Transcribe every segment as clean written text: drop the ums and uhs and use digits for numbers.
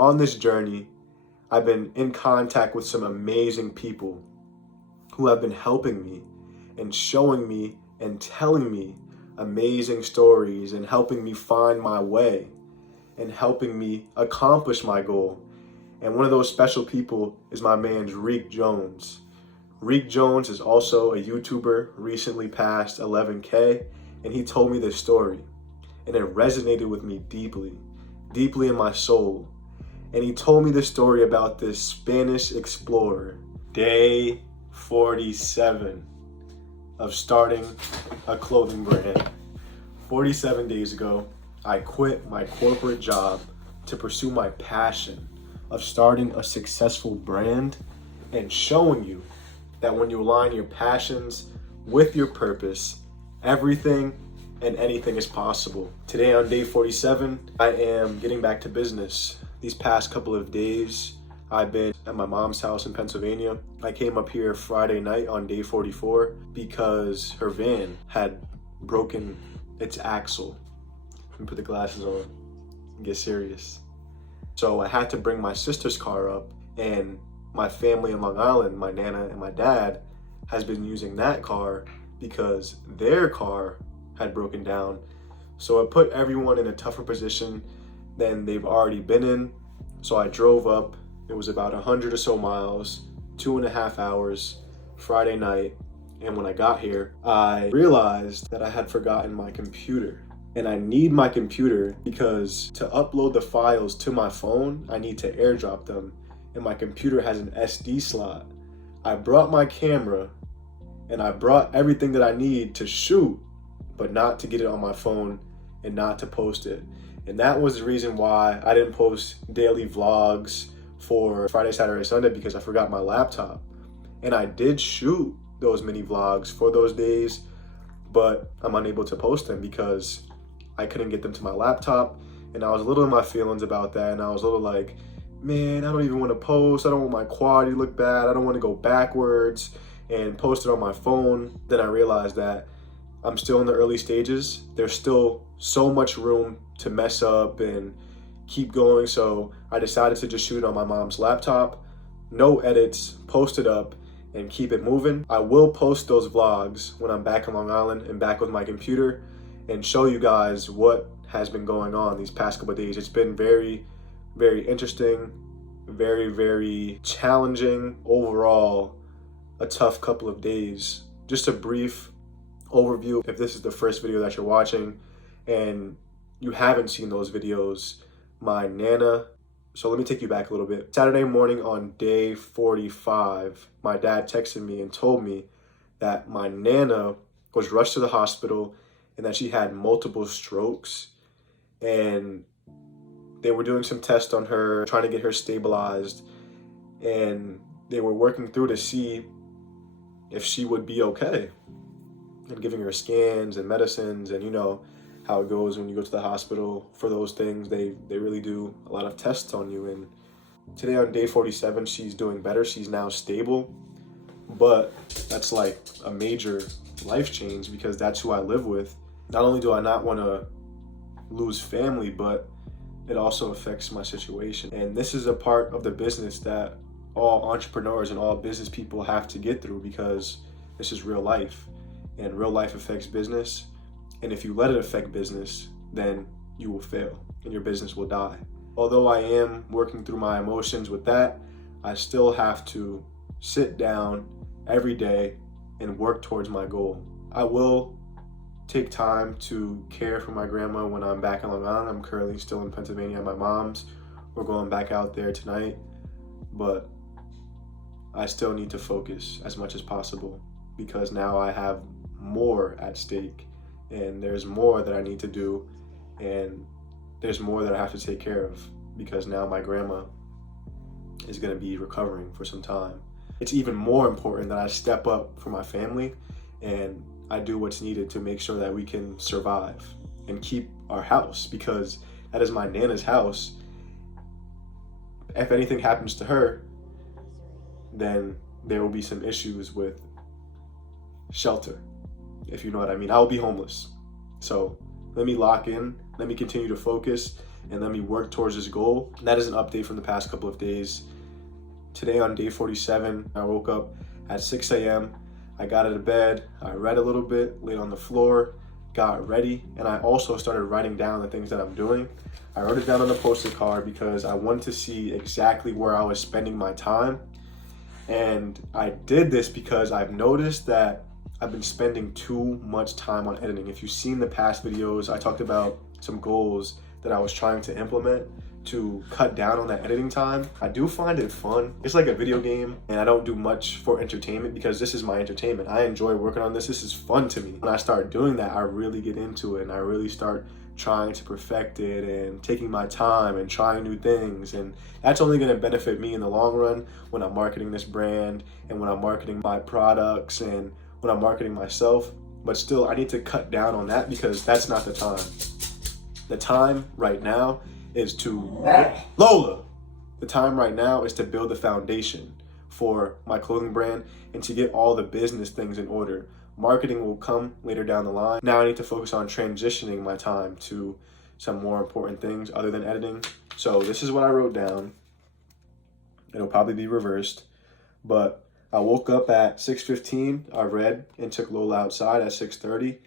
on this journey, I've been in contact with some amazing people who have been helping me and showing me and telling me amazing stories and helping me find my way and helping me accomplish my goal. And one of those special people is my man, Reek Jones. Reek Jones is also a YouTuber, recently passed 11K, and he told me this story. And it resonated with me deeply, deeply in my soul. And he told me the story about this Spanish explorer, day 47 of starting a clothing brand. 47 days ago, I quit my corporate job to pursue my passion of starting a successful brand and showing you that when you align your passions with your purpose, everything and anything is possible. Today on day 47, I am getting back to business. These past couple of days, I've been at my mom's house in Pennsylvania. I came up here Friday night on day 44 because her van had broken its axle. Let me put the glasses on and get serious. So I had to bring my sister's car up, and my family in Long Island, my Nana and my dad, has been using that car because their car had broken down. So it put everyone in a tougher position than they've already been in. So I drove up. It was about 100 or so miles, 2.5 hours, Friday night. And when I got here, I realized that I had forgotten my computer. And I need my computer because to upload the files to my phone, I need to airdrop them. And my computer has an SD slot. I brought my camera and I brought everything that I need to shoot, but not to get it on my phone and not to post it. And that was the reason why I didn't post daily vlogs for Friday, Saturday, Sunday, because I forgot my laptop. And I did shoot those mini vlogs for those days, but I'm unable to post them because I couldn't get them to my laptop. And I was a little in my feelings about that. And I was a little like, man, I don't even want to post. I don't want my quality to look bad. I don't want to go backwards and post it on my phone. Then I realized that I'm still in the early stages. There's still so much room to mess up and keep going. So I decided to just shoot it on my mom's laptop, no edits, post it up and keep it moving. I will post those vlogs when I'm back in Long Island and back with my computer and show you guys what has been going on these past couple of days. It's been very, very interesting, very, very challenging. Overall, a tough couple of days. Just a brief overview. If this is the first video that you're watching and you haven't seen those videos, my Nana, so let me take you back a little bit. Saturday morning on day 45, my dad texted me and told me that my Nana was rushed to the hospital and that she had multiple strokes, and they were doing some tests on her, trying to get her stabilized, and they were working through to see if she would be okay and giving her scans and medicines. And you know how it goes when you go to the hospital for those things. They really do a lot of tests on you. And today on day 47, she's doing better. She's now stable, but that's like a major life change because that's who I live with. Not only do I not want to lose family, but it also affects my situation. And this is a part of the business that all entrepreneurs and all business people have to get through because this is real life, and real life affects business. And if you let it affect business, then you will fail and your business will die. Although I am working through my emotions with that, I still have to sit down every day and work towards my goal. I will take time to care for my grandma when I'm back in Long Island. I'm currently still in Pennsylvania at my mom's. We're going back out there tonight, but I still need to focus as much as possible because now I have more at stake and there's more that I need to do and there's more that I have to take care of because now my grandma is going to be recovering for some time. It's even more important that I step up for my family and I do what's needed to make sure that we can survive and keep our house because that is my Nana's house. If anything happens to her, then there will be some issues with shelter, if you know what I mean. I will be homeless. So let me lock in, let me continue to focus, and let me work towards this goal. That is an update from the past couple of days. Today on day 47, I woke up at 6 a.m. I got out of bed, I read a little bit, laid on the floor, got ready, and I also started writing down the things that I'm doing. I wrote it down on a Post-it card because I wanted to see exactly where I was spending my time. And I did this because I've noticed that I've been spending too much time on editing. If you've seen the past videos, I talked about some goals that I was trying to implement to cut down on that editing time. I do find it fun. It's like a video game, and I don't do much for entertainment because this is my entertainment. I enjoy working on this. This is fun to me. When I start doing that, I really get into it, and I really start trying to perfect it and taking my time and trying new things. And that's only going to benefit me in the long run when I'm marketing this brand and when I'm marketing my products and when I'm marketing myself. But still, I need to cut down on that because that's not the time. The time right now is to Lola. The time right now is to build the foundation for my clothing brand and to get all the business things in order. Marketing will come later down the line. Now I need to focus on transitioning my time to some more important things other than editing. So this is what I wrote down. It'll probably be reversed, but I woke up at 6:15. I read and took Lola outside at 6:30,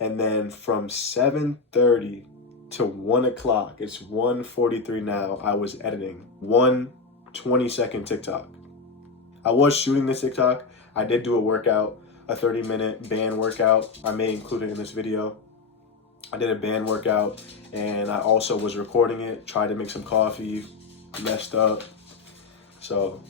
and then from 7:30 to 1 o'clock, it's 1:43 now, I was editing one 20-second TikTok. I was shooting this TikTok. I did do a workout, a 30-minute band workout. I may include it in this video. I did a band workout, and I also was recording it, tried to make some coffee, messed up. So,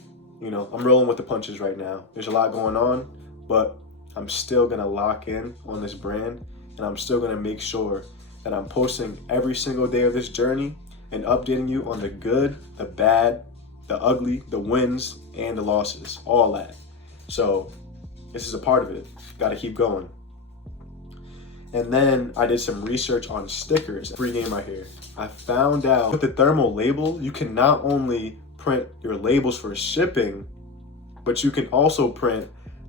I'm rolling with the punches right now. There's a lot going on, but I'm still gonna lock in on this brand, and I'm still gonna make sure that I'm posting every single day of this journey and updating you on the good, the bad, the ugly, the wins, and the losses, all that. So this is a part of it. Got to keep going. And then I did some research on stickers. Free game right here. I found out with the thermal label, you can not only print your labels for shipping, but you can also print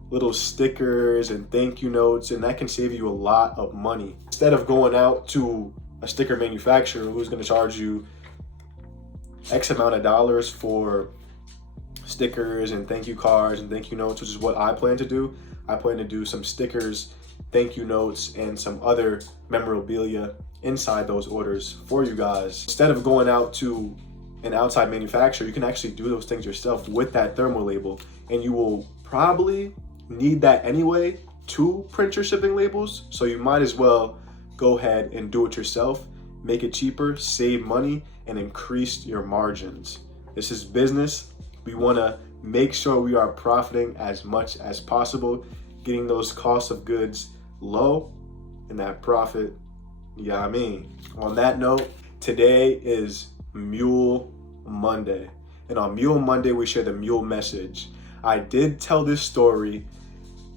little stickers and thank you notes, and that can save you a lot of money. Instead of going out to a sticker manufacturer who's going to charge you X amount of dollars for stickers and thank you cards and thank you notes, which is what I plan to do. I plan to do some stickers, thank you notes, and some other memorabilia inside those orders for you guys. Instead of going out to an outside manufacturer, you can actually do those things yourself with that thermal label, and you will probably need that anyway to print your shipping labels. So you might as well go ahead and do it yourself, make it cheaper, save money, and increase your margins. This is business. We want to make sure we are profiting as much as possible, getting those costs of goods low and that profit, On that note, today is MUEL Monday. And on MUEL Monday, we share the MUEL message. I did tell this story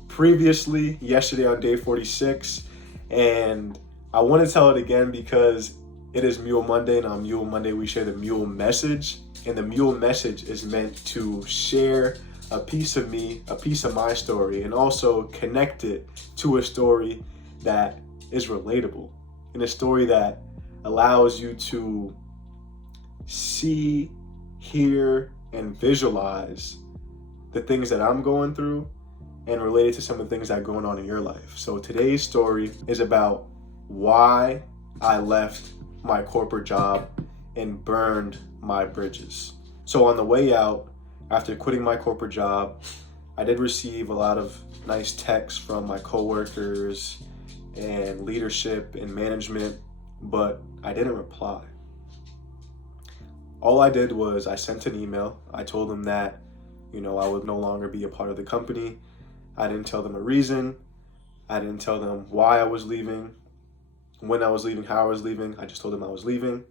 previously, yesterday on day 46, and I want to tell it again because it is MUEL Monday, and on MUEL Monday, we share the MUEL message. And the MUEL message is meant to share a piece of me, a piece of my story, and also connect it to a story that is relatable, and a story that allows you to see, hear, and visualize the things that I'm going through and relate it to some of the things that are going on in your life. So today's story is about why I left my corporate job and burned my bridges. So on the way out, after quitting my corporate job, I did receive a lot of nice texts from my coworkers and leadership and management, but I didn't reply. All I did was I sent an email. I told them that, I would no longer be a part of the company. I didn't tell them a reason. I didn't tell them why I was leaving, when I was leaving, how I was leaving. I just told them I was leaving,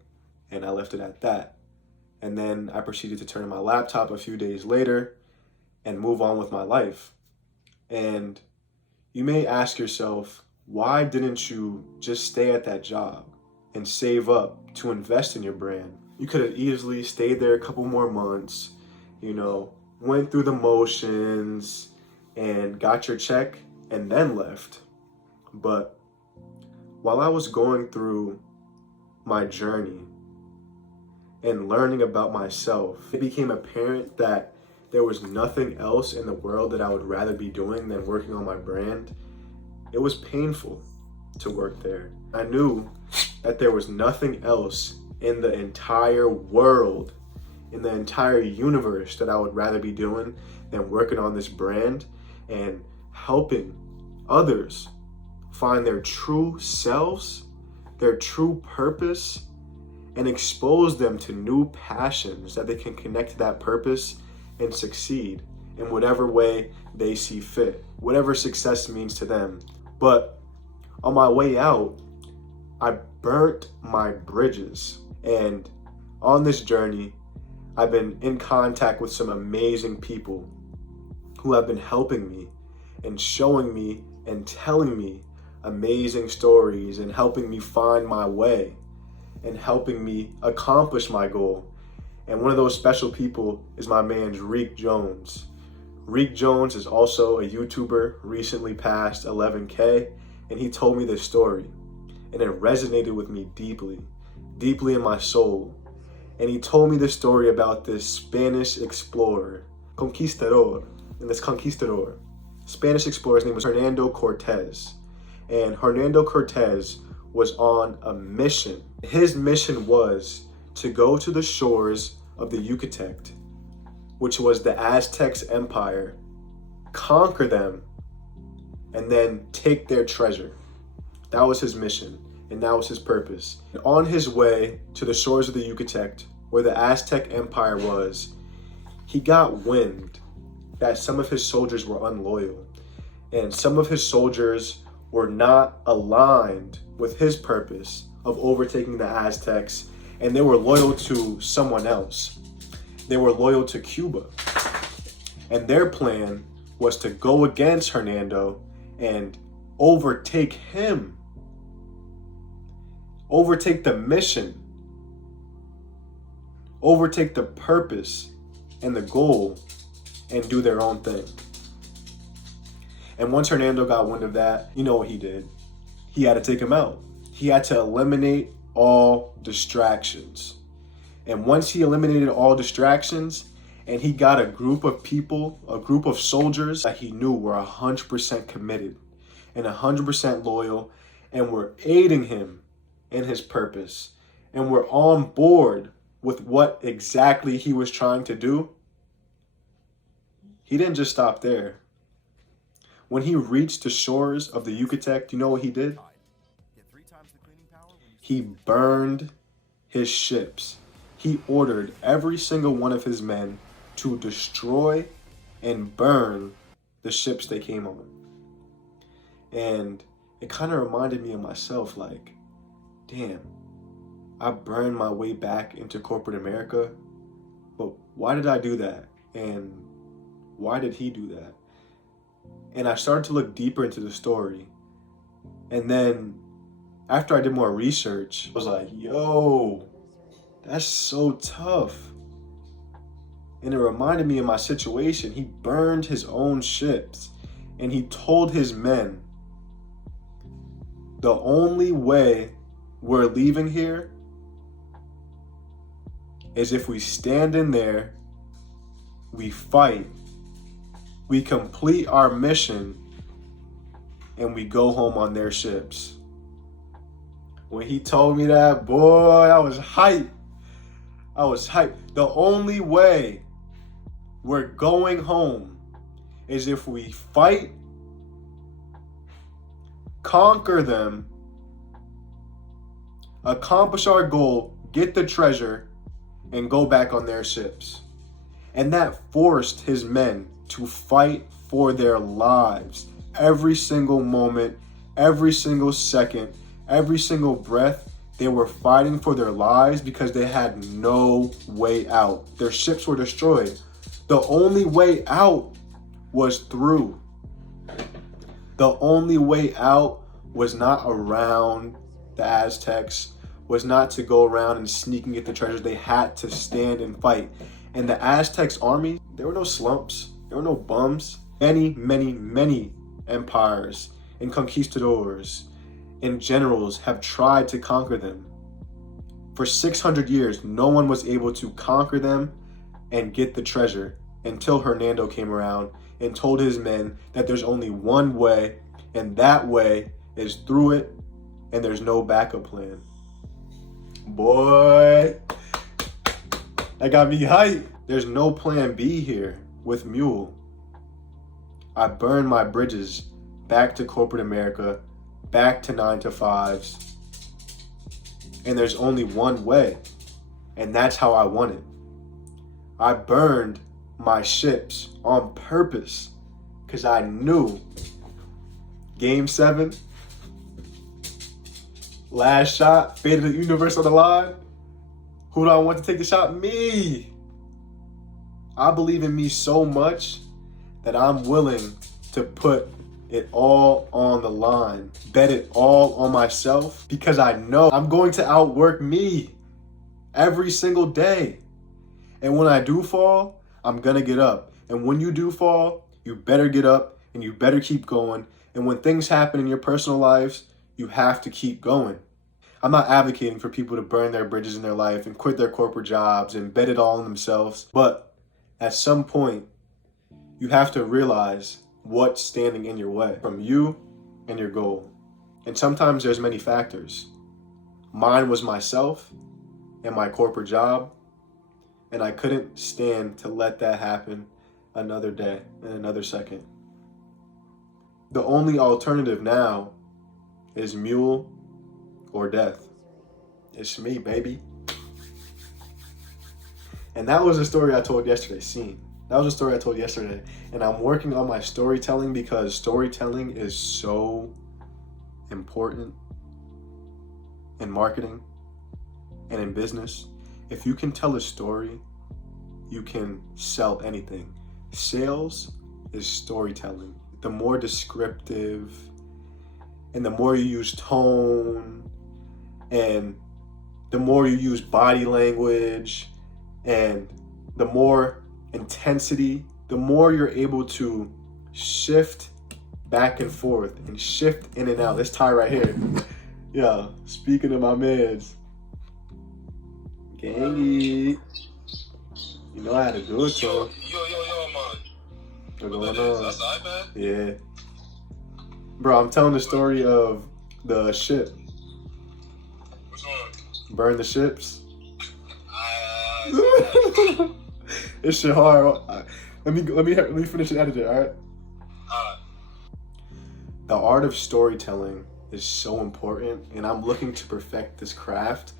and I left it at that. And then I proceeded to turn on my laptop a few days later and move on with my life. And you may ask yourself, why didn't you just stay at that job and save up to invest in your brand? You could have easily stayed there a couple more months, went through the motions and got your check and then left. But while I was going through my journey and learning about myself, it became apparent that there was nothing else in the world that I would rather be doing than working on my brand. It was painful to work there. I knew that there was nothing else in the entire world, in the entire universe, that I would rather be doing than working on this brand and helping others find their true selves, their true purpose, and expose them to new passions that they can connect to that purpose and succeed in whatever way they see fit, whatever success means to them. But on my way out, I burnt my bridges. And on this journey, I've been in contact with some amazing people who have been helping me and showing me and telling me amazing stories and helping me find my way and helping me accomplish my goal. And one of those special people is my man, Reek Jones. Reek Jones is also a YouTuber, recently passed 11K, and he told me this story. And it resonated with me deeply, deeply in my soul. And he told me this story about this Spanish explorer, conquistador, and this conquistador, Spanish explorer's name was Hernando Cortez. And Hernando Cortez was on a mission. His mission was to go to the shores of the Yucatec, which was the Aztecs empire, conquer them, and then take their treasure. That was his mission, and that was his purpose. And on his way to the shores of the Yucatec, where the Aztec empire was, he got wind that some of his soldiers were unloyal, and some of his soldiers were not aligned with his purpose of overtaking the Aztecs, and they were loyal to someone else. They were loyal to Cuba. And their plan was to go against Hernando and overtake him, overtake the mission, overtake the purpose and the goal, and do their own thing. And once Hernando got wind of that, you know what he did? He had to take him out. He had to eliminate all distractions. And once he eliminated all distractions, and he got a group of people, a group of soldiers that he knew were 100% committed and 100% loyal, and were aiding him in his purpose, and were on board with what exactly he was trying to do, he didn't just stop there. When he reached the shores of the Yucatec, you know what he did? He burned his ships. He ordered every single one of his men to destroy and burn the ships they came on. And it kind of reminded me of myself, like, damn, I burned my way back into corporate America, but why did I do that? And why did he do that? And I started to look deeper into the story. And then after I did more research, I was like, yo, that's so tough. And it reminded me of my situation. He burned his own ships, and he told his men, the only way we're leaving here is if we stand in there, we fight, we complete our mission, and we go home on their ships. When he told me that, boy, I was hyped. I was hyped. The only way we're going home is if we fight, conquer them, accomplish our goal, get the treasure, and go back on their ships. And that forced his men to fight for their lives every single moment, every single second, every single breath. They were fighting for their lives because they had no way out. Their ships were destroyed. The only way out was through. The only way out was not around the Aztecs, was not to go around and sneak and get the treasures. They had to stand and fight. And the Aztecs army, there were no slumps. There were no bums. Many, many, many empires and conquistadors and generals have tried to conquer them For 600 years, no one was able to conquer them and get the treasure until Hernando came around and told his men that there's only one way, and that way is through it, and there's no backup plan. Boy, that got me hyped. There's no plan B here with MUEL. I burned my bridges back to corporate America, back to 9 to 5s, and there's only one way, and that's how I want it. I burned my ships on purpose because I knew Game 7, last shot, fate of the universe on the line. Who do I want to take the shot? Me. I believe in me so much that I'm willing to put it all on the line, bet it all on myself, because I know I'm going to outwork me every single day. And when I do fall, I'm gonna get up. And when you do fall, you better get up and you better keep going. And when things happen in your personal lives, you have to keep going. I'm not advocating for people to burn their bridges in their life and quit their corporate jobs and bet it all on themselves. But at some point, you have to realize what's standing in your way from you and your goal. And sometimes there's many factors. Mine was myself and my corporate job, and I couldn't stand to let that happen another day and another second. The only alternative now is MUEL or death. It's me, baby. And that was a story I told yesterday, That was a story I told yesterday. And I'm working on my storytelling because storytelling is so important in marketing and in business. If you can tell a story, you can sell anything. Sales is storytelling. The more descriptive and the more you use tone and the more you use body language and the more intensity, the more you're able to shift back and forth and shift in and out. This tie right here. Yeah, speaking of my mans. Gangy. You know I had to do it to him. Yo, man. What's going on? That's the iPad? Yeah. Bro, I'm telling the story of the ship. Which one? Burn the ships. This shit hard. Let me finish and edit it, alright? The art of storytelling is so important, and I'm looking to perfect this craft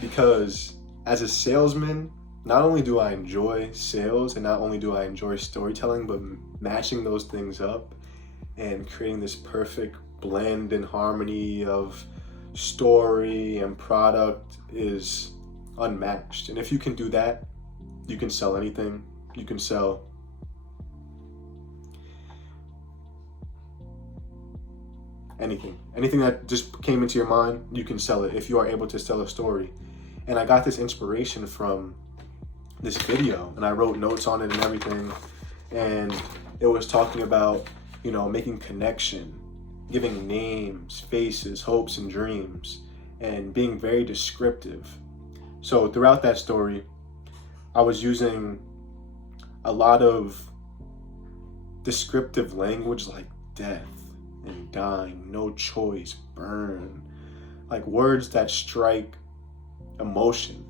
because as a salesman, not only do I enjoy sales and not only do I enjoy storytelling, but matching those things up and creating this perfect blend and harmony of story and product is unmatched. And if you can do that, you can sell anything. You can sell anything that just came into your mind, you can sell it if you are able to tell a story. And I got this inspiration from this video, and I wrote notes on it and everything, and it was talking about, you know, making connection, giving names, faces, hopes, and dreams, and being very descriptive. So throughout that story, I was using a lot of descriptive language like death and dying, no choice, burn, like words that strike emotion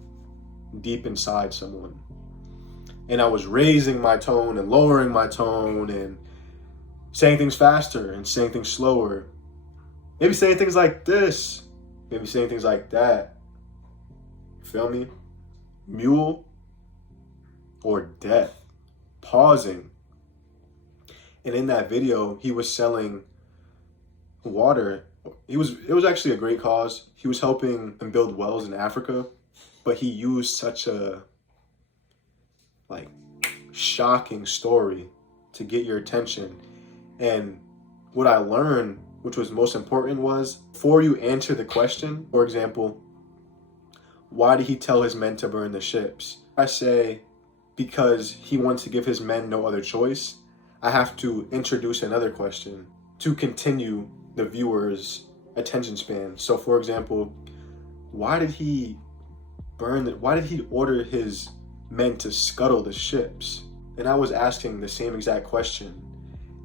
deep inside someone. And I was raising my tone and lowering my tone and saying things faster and saying things slower. Maybe saying things like this, maybe saying things like that. You feel me? MUEL or death. Pausing. And in that video, he was selling water. It was actually a great cause. He was helping and build wells in Africa, but he used such a shocking story to get your attention. And what I learned, which was most important, was before you answer the question, for example, why did he tell his men to burn the ships? I say, because he wants to give his men no other choice. I have to introduce another question to continue the viewer's attention span. So for example, why did he burn it? Why did he order his men to scuttle the ships? And I was asking the same exact question.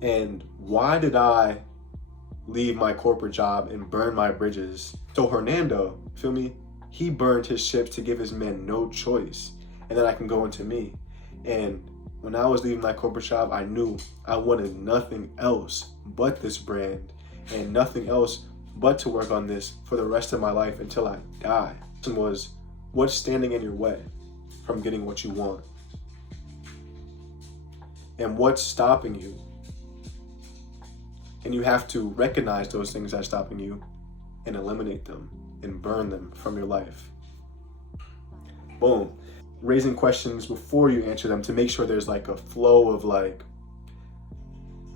And why did I leave my corporate job and burn my bridges? So Hernando, feel me? He burned his ships to give his men no choice. And then I can go into me. And when I was leaving my corporate job, I knew I wanted nothing else but this brand and nothing else but to work on this for the rest of my life until I die. The question was, what's standing in your way from getting what you want? And what's stopping you? And you have to recognize those things that are stopping you and eliminate them and burn them from your life. Boom. Raising questions before you answer them to make sure there's like a flow of like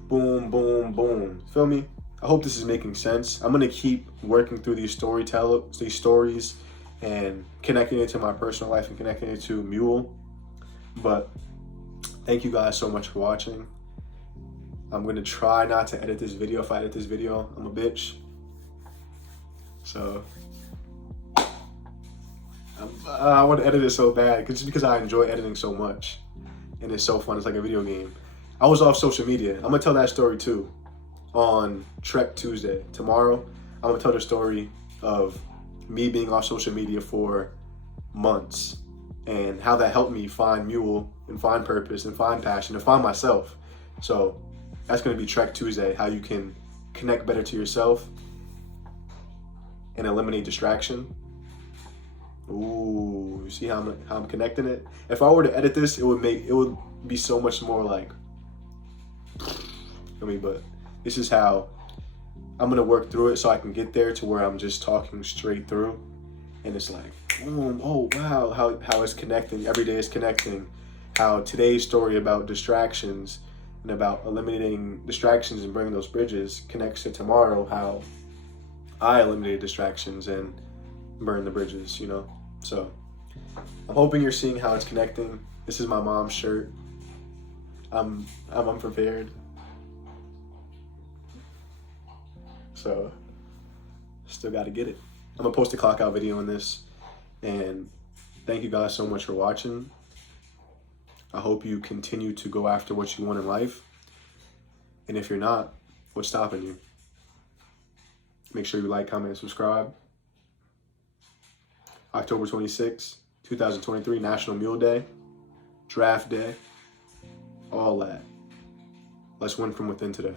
boom, boom, boom. Feel me? I hope this is making sense. I'm gonna keep working through these stories and connecting it to my personal life and connecting it to MUEL. But thank you guys so much for watching. I'm gonna try not to edit this video. If I edit this video, I'm a bitch. So I want to edit it so bad just because I enjoy editing so much. And it's so fun. It's like a video game. I was off social media. I'm gonna tell that story too on Trek Tuesday. Tomorrow, I'm gonna tell the story of me being off social media for months and how that helped me find MUEL and find purpose and find passion and find myself. So that's gonna be Trek Tuesday, how you can connect better to yourself and eliminate distraction. Ooh, you see how I'm connecting it? If I were to edit this, it would be so much more like, but this is how I'm gonna work through it so I can get there to where I'm just talking straight through. And it's like, boom, oh wow, how it's connecting, every day is connecting. How today's story about distractions and about eliminating distractions and burning those bridges connects to tomorrow, how I eliminated distractions and burn the bridges, you know? So I'm hoping you're seeing how it's connecting. This is my mom's shirt. I'm unprepared. So still got to get it. I'm gonna post a clock out video on this, and thank you guys so much for watching. I hope you continue to go after what you want in life. And if you're not, what's stopping you? Make sure you like, comment, and subscribe. October 26, 2023, National Mule Day, Draft Day, all that. Let's win from within today.